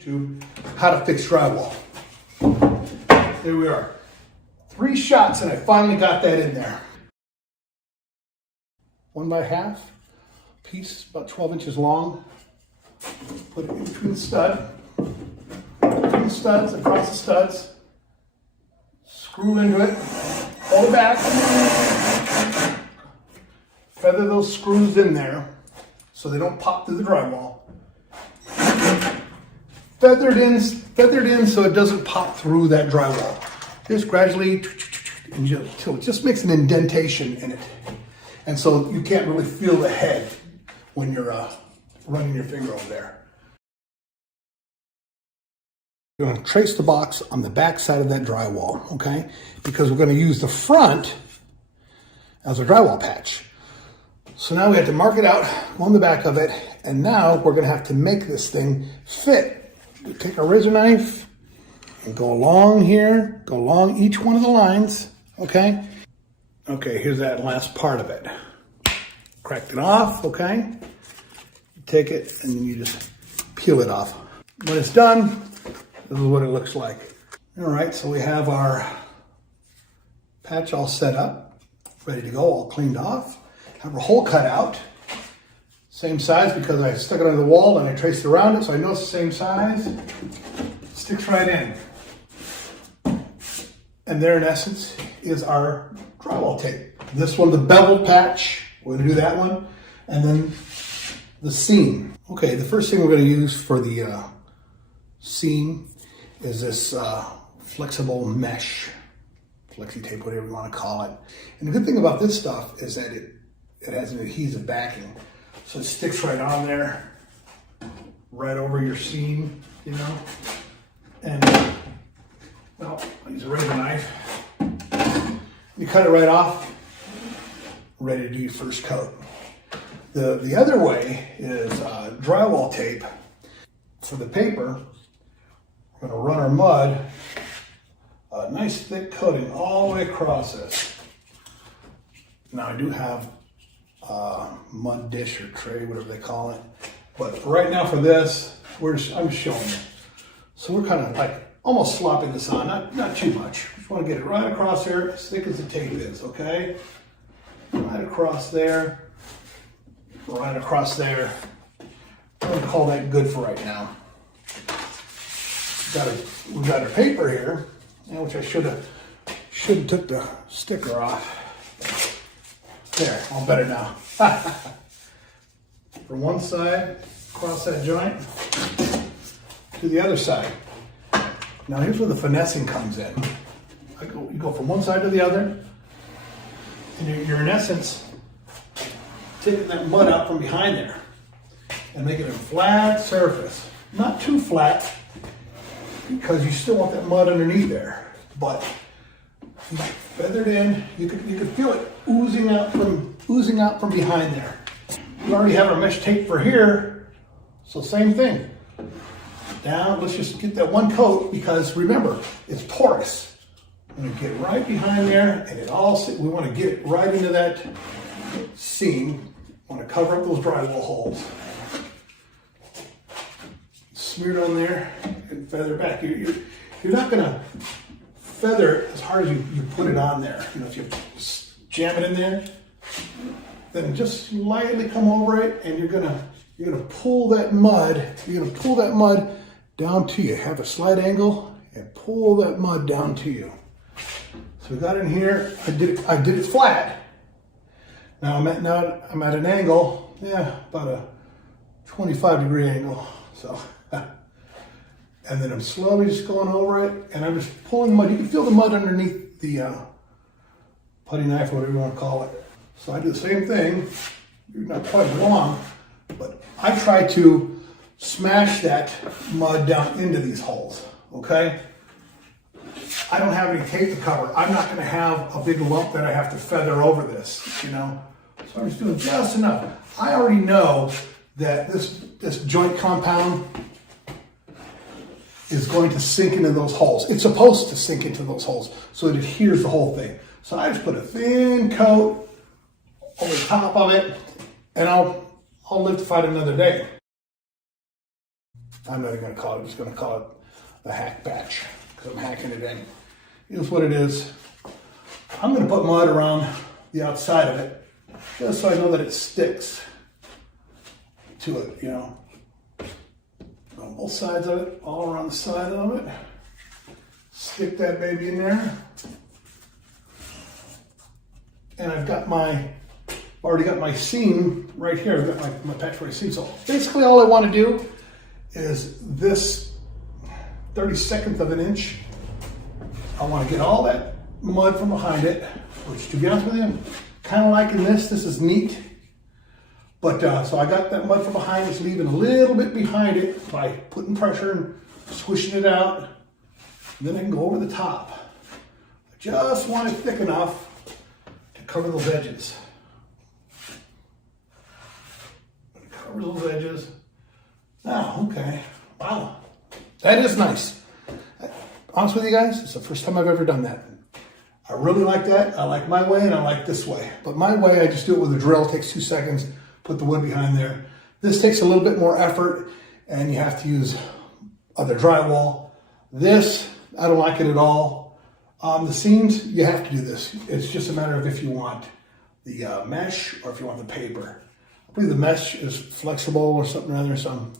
YouTube, how to fix drywall. There we are. 3 shots and I finally got that in there. 1x1/2 piece, about 12 inches long. Put it in between the studs, across the studs. Screw into it, pull it back. Feather those screws in there so they don't pop through the drywall. Feathered in so it doesn't pop through that drywall. Just gradually, until it just makes an indentation in it. And so you can't really feel the head when you're running your finger over there. You're going to trace the box on the back side of that drywall, okay? Because we're going to use the front as a drywall patch. So now we have to mark it out on the back of it, and now we're going to have to make this thing fit. Take a razor knife and go along here, go along each one of the lines, okay? Okay, here's that last part of it. Cracked it off, okay? Take it and then you just peel it off. When it's done, this is what it looks like. All right, so we have our patch all set up, ready to go, all cleaned off. Have our hole cut out. Same size because I stuck it under the wall and I traced around it, so I know it's the same size. Sticks right in. And there, in essence, is our drywall tape. This one, the beveled patch, we're gonna do that one. And then the seam. Okay, the first thing we're gonna use for the seam is this flexible mesh, flexi tape, whatever you wanna call it. And the good thing about this stuff is that it has an adhesive backing. So it sticks right on there, right over your seam, you know. And, well, I'll use a razor knife. You cut it right off, ready to do your first coat. The other way is drywall tape. For the paper, we're gonna run our mud, a nice thick coating all the way across this. Now I do have mud dish or tray, whatever they call it. But right now for this, I'm showing you. So we're kind of like almost slopping this on, not too much. Just want to get it right across there, as thick as the tape is, okay? Right across there, right across there. I'm gonna call that good for right now. We've got our paper here, which I should have took the sticker off. There, all better now. From one side, across that joint, to the other side. Now here's where the finessing comes in. You go from one side to the other, and you're in essence taking that mud out from behind there and making a flat surface. Not too flat, because you still want that mud underneath there, but feathered in, you could feel it oozing out from behind there. We already have our mesh tape for here, so same thing. Down, let's just get that one coat, because remember, it's porous. I'm gonna get right behind there, and we want to get it right into that seam. Want to cover up those drywall holes. Smear it on there and feather back. You're not gonna feather as hard as you put it on there. You know, if you jam it in there, then just slightly come over it, and you're gonna pull that mud. You're gonna pull that mud down to you. Have a slight angle and pull that mud down to you. So we got in here. I did it flat. Now I'm at an angle, about a 25-degree angle. So, and then I'm slowly just going over it, and I'm just pulling the mud. You can feel the mud underneath the putty knife, or whatever you want to call it. So I do the same thing. Not quite as long, but I try to smash that mud down into these holes, okay? I don't have any tape to cover. I'm not gonna have a big lump that I have to feather over this, you know? So I'm just doing just enough. I already know that this joint compound is going to sink into those holes. It's supposed to sink into those holes so it adheres the whole thing. So I just put a thin coat over the top of it, and I'll live to fight another day. I'm not even going to call it, I'm just going to call it the hack patch because I'm hacking it in. Here's what it is. I'm going to put mud around the outside of it just so I know that it sticks to it, you know. On both sides of it, all around the side of it. Stick that baby in there. And I've got already got my seam right here. I've got my patch ready seam. So basically all I want to do is this 32nd of an inch. I want to get all that mud from behind it, which to be honest with you, I'm kind of liking this. This is neat. But so I got that mud from behind, it's leaving a little bit behind it by putting pressure and swishing it out. Then I can go over the top. I just want it thick enough to cover those edges. Cover those edges. Now, okay, wow, that is nice. Honest with you guys, it's the first time I've ever done that. I really like that. I like my way and I like this way. But my way, I just do it with a drill. It takes 2 seconds. Put the wood behind there. This takes a little bit more effort and you have to use other drywall. This, I don't like it at all. The seams, you have to do this. It's just a matter of if you want the mesh or if you want the paper. I believe the mesh is flexible or something or other, so